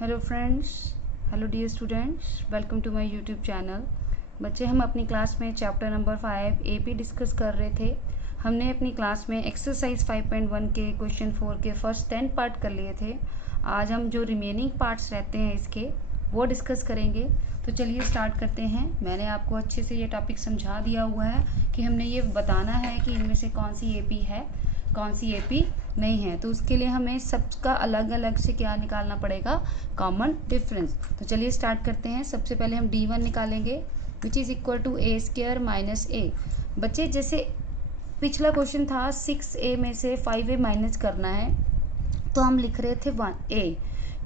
Hello friends, hello dear students, welcome to my YouTube channel. बच्चे, हम अपनी class में चैप्टर नंबर 5 एपी डिस्कस कर रहे थे। हमने अपनी क्लास में एक्सरसाइज 5.1 के क्वेश्चन 4 के फर्स्ट 10 पार्ट कर लिए थे। आज हम जो रिमेनिंग पार्ट्स रहते हैं इसके वो डिस्कस करेंगे। तो चलिए स्टार्ट करते हैं। मैंने आपको अच्छे से ये टॉपिक समझा दिया हुआ है कि हमने ये बताना है कि इनमें से कौन सी एपी है, कौन सी एपी नहीं है। तो उसके लिए हमें सबका अलग अलग से क्या निकालना पड़ेगा, कॉमन डिफरेंस। तो चलिए स्टार्ट करते हैं। सबसे पहले हम D1 निकालेंगे, which is equal to a square minus a. बच्चे, जैसे पिछला क्वेश्चन था 6a में से 5a माइनस करना है, तो हम लिख रहे थे 1a,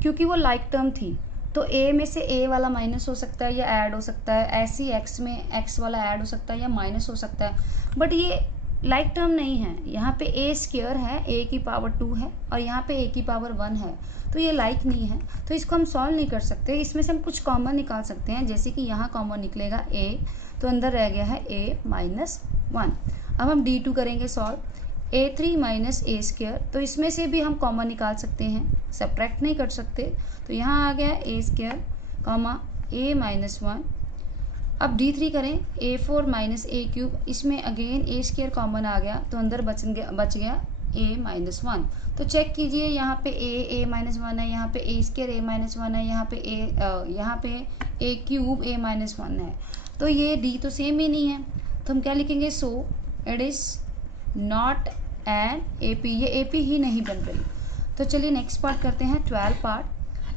क्योंकि वो लाइक टर्म थी। तो a में से a वाला माइनस हो सकता है या ऐड हो सकता है, ऐसी x में x वाला ऐड हो सकता है या माइनस हो सकता है, बट ये लाइक टर्म नहीं है। यहाँ पे a स्क्वायर है, a की पावर 2 है, और यहाँ पे a की पावर 1 है, तो ये लाइक नहीं है। तो इसको हम सॉल्व नहीं कर सकते। इसमें से हम कुछ कॉमन निकाल सकते हैं, जैसे कि यहाँ कॉमन निकलेगा a, तो अंदर रह गया है a माइनस 1। अब हम D2 करेंगे सॉल्व, a3 माइनस ए स्क्वायर। तो इसमें से भी हम कॉमन निकाल सकते हैं, सब्ट्रैक्ट नहीं कर सकते। तो यहाँ आ गया a square comma a minus 1। अब D3 करें, a4 माइनस ए क्यूब। इसमें अगेन ए स्क्वायर कॉमन आ गया, तो अंदर बच गया a माइनस 1। तो चेक कीजिए, यहाँ पे a माइनस 1 है, यहाँ पे a स्क्वायर a माइनस 1 है, यहाँ पे a क्यूब a माइनस 1 है। तो ये D तो सेम ही नहीं है, तो हम क्या लिखेंगे, so it is not an AP। ये AP ही नहीं बन रही। तो चलिए नेक्स्ट पार्ट करते हैं, 12 पार्ट।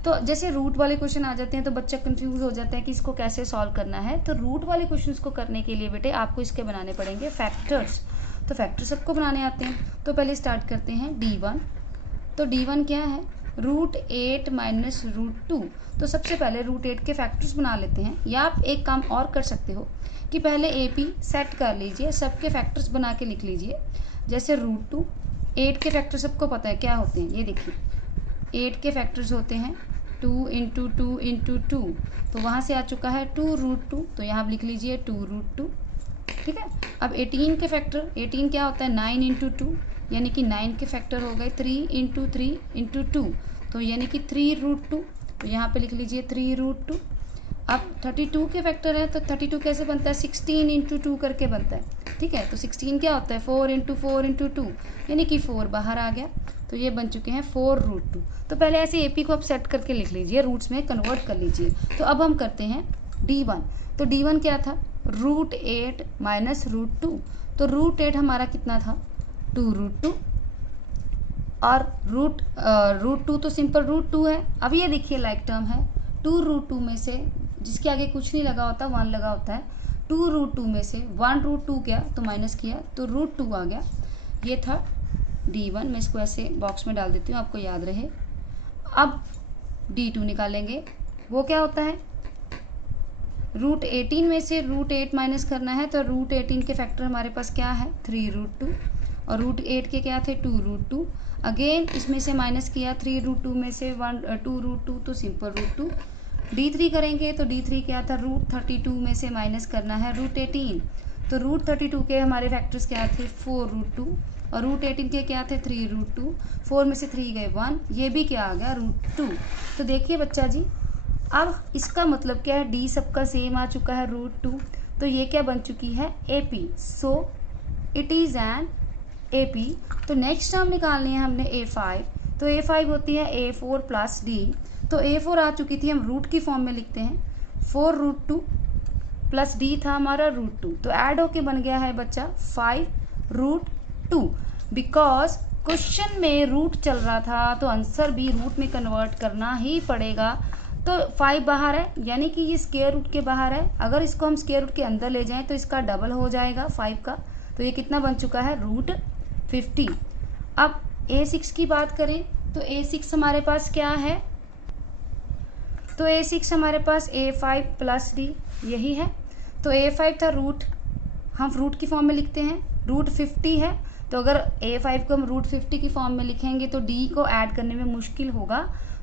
तो जैसे रूट वाले क्वेश्चन आ जाते हैं तो बच्चा कंफ्यूज हो जाता है कि इसको कैसे सॉल्व करना है। तो रूट वाले क्वेश्चंस को करने के लिए बेटे आपको इसके बनाने पड़ेंगे फैक्टर्स। तो फैक्टर सबको बनाने आते हैं। तो पहले स्टार्ट करते हैं D1। तो D1 क्या है, √8 माइनस √2। तो सबसे पहले √8 के फैक्टर्स बना लेते हैं, या आप एक काम और कर सकते हो कि पहले AP सेट कर लीजिए, सबके फैक्टर्स बना के लिख लीजिए। जैसे √2, 8 के फैक्टर सबको पता है क्या होते हैं, ये देखिए 8 के फैक्टर्स होते हैं 2 इंटू 2 इंटू 2। तो वहाँ से आ चुका है 2√2, तो यहाँ आप लिख लीजिए 2√2। ठीक है। अब 18 के फैक्टर, 18 क्या होता है, 9 इंटू 2, यानी कि 9 के फैक्टर हो गए 3 इंटू 3 इंटू 2, तो यानी कि 3√2। तो यहाँ पे लिख लीजिए 3√2। अब 32 के फैक्टर है, तो 32 कैसे बनता है, 16 इंटू 2 करके बनता है। ठीक है। तो 16 क्या होता है, 4 इंटू 4 इंटू 2, यानी कि 4 बाहर आ गया। तो ये बन चुके हैं 4√2। तो पहले ऐसे AP को आप सेट करके लिख लीजिए, रूट्स में कन्वर्ट कर लीजिए। तो अब हम करते हैं D1। तो D1 क्या था, √8 माइनस √2। तो √8 हमारा कितना था, 2√2, और √2 तो सिंपल √2 है। अब ये देखिए लाइक टर्म है, 2√2 में से जिसके आगे कुछ नहीं लगा होता, 1 लगा होता है, 2√2 में से 1√2 क्या, तो माइनस किया तो √2 आ गया। ये था D1। मैं इसको ऐसे बॉक्स में डाल देती हूँ, आपको याद रहे। अब D2 निकालेंगे, वो क्या होता है, √18 में से √8 माइनस करना है। तो √18 के फैक्टर हमारे पास क्या है, 3√2, और √8 के क्या थे, 2√2। अगेन इसमें से माइनस किया 3√2 में से 2√2, तो सिंपल √2। D3 करेंगे, तो D3 क्या था, √32 में से माइनस करना है √18। तो √32 के हमारे फैक्टर्स क्या थे, 4√2, और √18 के क्या थे, 3√2। 4 में से 3 गए 1, ये भी क्या आ गया, √2। तो देखिए बच्चा जी, अब इसका मतलब क्या है, D सबका सेम आ चुका है, √2। तो ये क्या बन चुकी है, AP। So it is an AP। तो नेक्स्ट टर्म निकालनी है हमने A5। तो A5 होती है A4 प्लस D। तो A4 आ चुकी थी, हम रूट की फॉर्म में लिखते हैं, 4√2 प्लस D था हमारा √2। तो ऐड होके बन गया है बच्चा 5√2। बिकॉज क्वेश्चन में रूट चल रहा था, तो आंसर भी रूट में कन्वर्ट करना ही पड़ेगा। तो 5 बाहर है, यानी कि ये स्क्वायर रूट के बाहर है। अगर इसको हम स्क्वायर रूट के अंदर ले जाएं तो इसका डबल हो जाएगा 5 का। तो ये कितना बन चुका है, √50। अब A6 की बात करें, तो A6 हमारे पास क्या है, तो A6 हमारे पास A5 प्लस D, यही है। तो A5 था हम रूट की फॉर्म में लिखते हैं, √50 है। तो अगर A5 को हम √50 की फॉर्म में लिखेंगे तो D को ऐड करने में मुश्किल होगा,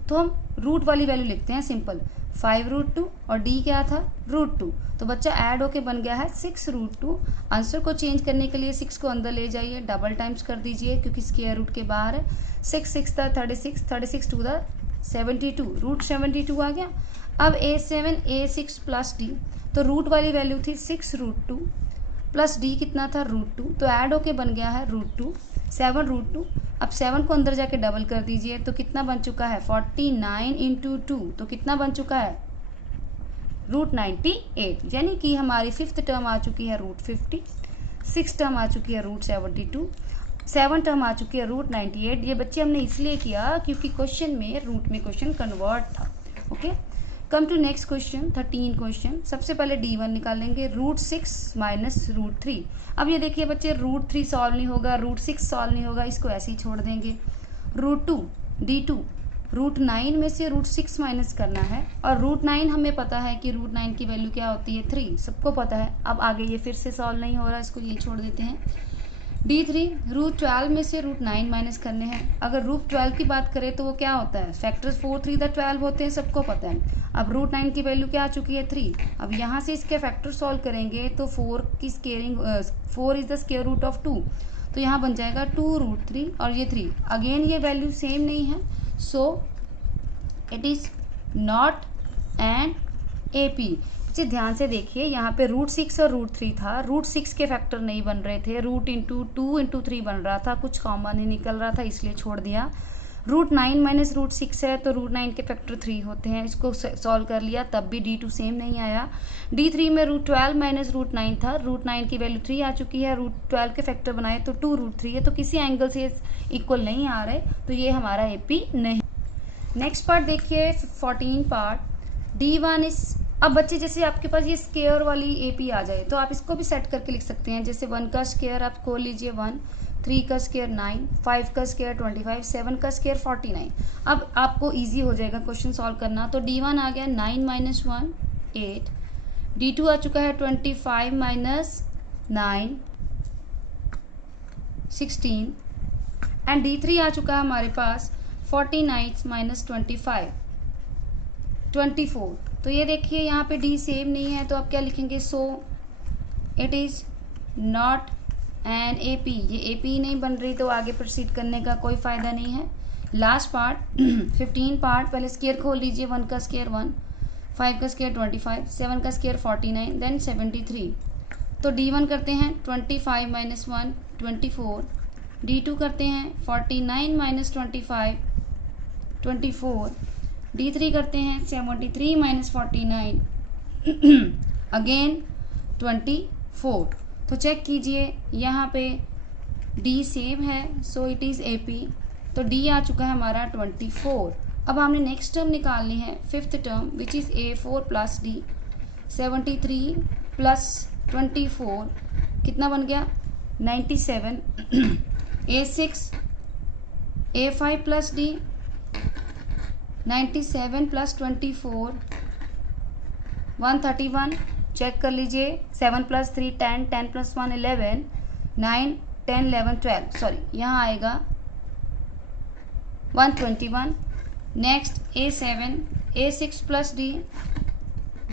तो हम रूट वाली वैल्यू लिखते हैं सिंपल, 5√2, और D क्या था, √2। तो बच्चा ऐड होके बन गया है 6√2। आंसर को चेंज करने के लिए 6 को अंदर ले जाइए, डबल टाइम्स कर दीजिए, क्योंकि स्क्वायर रूट के बाहर है। 6 6 36, 36 2 72, रूट 72 आ गया। अब A7 A6 प्लस डी, तो रूट वाली वैल्यू थी 6 रूट 2 प्लस डी कितना था रूट 2, तो ऐड होके बन गया है रूट 2 7 रूट 2। अब 7 को अंदर जाके डबल कर दीजिए तो कितना बन चुका है 49 इंटू 2, तो कितना बन चुका है रूट 98, यानी कि हमारी 5th टर्म आ चुकी है रूट 50, 6th टर्म आ चुकी है रूट 72, 7 टर्म आ चुकी है रूट 98। ये बच्चे हमने इसलिए किया क्योंकि क्वेश्चन में रूट में क्वेश्चन कन्वर्ट था। Okay, come to next question 13 question. सबसे पहले D1 निकालेंगे, रूट 6 माइनस रूट 3। अब ये देखिए बच्चे रूट 3 सॉल्व नहीं होगा, रूट 6 सॉल्व नहीं होगा, इसको ऐसे ही छोड़ देंगे। रूट 2 D2, रूट 9 में से रूट 6 माइनस करना है, और रूट 9 हमें पता है कि रूट 9 की वैल्यू क्या होती है 3, सबको पता है। अब आगे ये फिर से सॉल्व नहीं हो रहा, इसको ये छोड़ देते हैं। D3, रूट 12 में से रूट 9 माइनस करने हैं। अगर रूट 12 की बात करें तो वो क्या होता है, फैक्टर्स 4 3 12 होते हैं, सबको पता है। अब रूट 9 की वैल्यू क्या आ चुकी है 3। अब यहाँ से इसके फैक्टर सॉल्व करेंगे तो 4 की squaring 4 is the square root of 2, तो यहाँ बन जाएगा 2 रूट 3 और ये 3। अगेन ये वैल्यू सेम नहीं है, so it is not an AP। बच्चे ध्यान से देखिए, यहाँ पे रूट 6 और रूट 3 था, रूट 6 के फैक्टर नहीं बन रहे थे, रूट इंटू 2 इंटू 3 बन रहा था, कुछ कॉमन ही निकल रहा था इसलिए छोड़ दिया। रूट 9 माइनस रूट 6 है तो रूट 9 के फैक्टर 3 होते हैं, इसको सॉल्व कर लिया तब भी D2 सेम नहीं आया। D3 में रूट 12 माइनस रूट 9 था, रूट 9 की वैल्यू 3 आ चुकी है, रूट 12 के फैक्टर बनाए तो 2 रूट 3 है, तो किसी एंगल से इक्वल नहीं आ रहे, तो ये हमारा AP नहीं। नेक्स्ट पार्ट देखिए 14 पार्ट D1 इज। अब बच्चे जैसे आपके पास ये स्केयर वाली AP आ जाए तो आप इसको भी सेट करके लिख सकते हैं, जैसे 1 का स्केयर आप खोल लीजिए 1, 3 का स्केयर 9, 5 का स्केयर 25, 7 का स्केयर 49। अब आपको इजी हो जाएगा क्वेश्चन सॉल्व करना। तो D1 आ गया 9 माइनस 1 8, D2 आ चुका है 25 माइनस 9 16, एंड D3 आ चुका है हमारे पास 49 माइनस 25 24। तो ये देखिए यहाँ पे D सेम नहीं है तो आप क्या लिखेंगे, so it is not an AP। ये AP नहीं बन रही तो आगे प्रोसीड करने का कोई फायदा नहीं है। लास्ट पार्ट 15 पार्ट, पहले स्केयर खोल लीजिए, 1 का स्केयर 1, 5 का स्केयर 25, 7 का स्केयर 49, देन 73। तो D1 करते हैं 25 माइनस 1 24, D2 करते हैं 49 माइनस 25 24, D3 करते हैं 73 माइनस 49 अगेन 24। तो चेक कीजिए यहाँ पे D सेम है, सो इट इज़ AP। तो D आ चुका है हमारा 24। अब हमने नेक्स्ट टर्म निकालनी है 5th term which is A4 plus D। 73 plus 24 कितना बन गया 97। A6 A5 plus D, 97 plus 24 131। Check कर लीजिए, 7 प्लस 3 10, 10 प्लस 1 11, 9 10 11 12, सॉरी यहाँ आएगा 121। Next A7 A6 plus D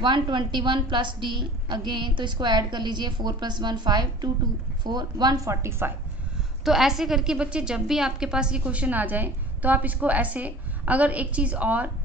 121 plus D again, तो इसको ऐड कर लीजिए 4 प्लस 1 5 2 2 4 145। तो ऐसे करके बच्चे जब भी आपके पास ये क्वेश्चन आ जाए तो आप इसको ऐसे, अगर एक चीज़ और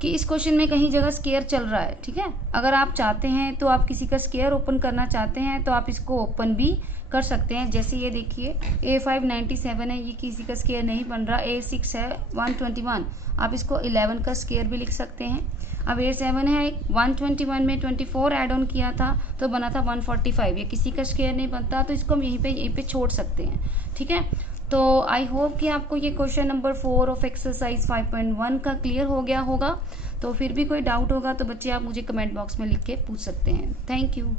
कि इस क्वेश्चन में कहीं जगह स्केयर चल रहा है, ठीक है, अगर आप चाहते हैं तो आप किसी का स्केयर ओपन करना चाहते हैं तो आप इसको ओपन भी कर सकते हैं। जैसे ये देखिए A5 97 है, ये किसी का स्केयर नहीं बन रहा, A6 है 121, आप इसको 11 का स्केयर भी लिख सकते हैं। अब A7 है 121 में 24 ऐड ऑन किया था तो बना था 145, ये किसी का स्केयर नहीं बनता तो इसको हम यहीं पे छोड़ सकते हैं, ठीक है। तो आई होप कि आपको ये क्वेश्चन नंबर 4 ऑफ एक्सरसाइज 5.1 का क्लियर हो गया होगा। तो फिर भी कोई डाउट होगा तो बच्चे आप मुझे कमेंट बॉक्स में लिख के पूछ सकते हैं। Thank you.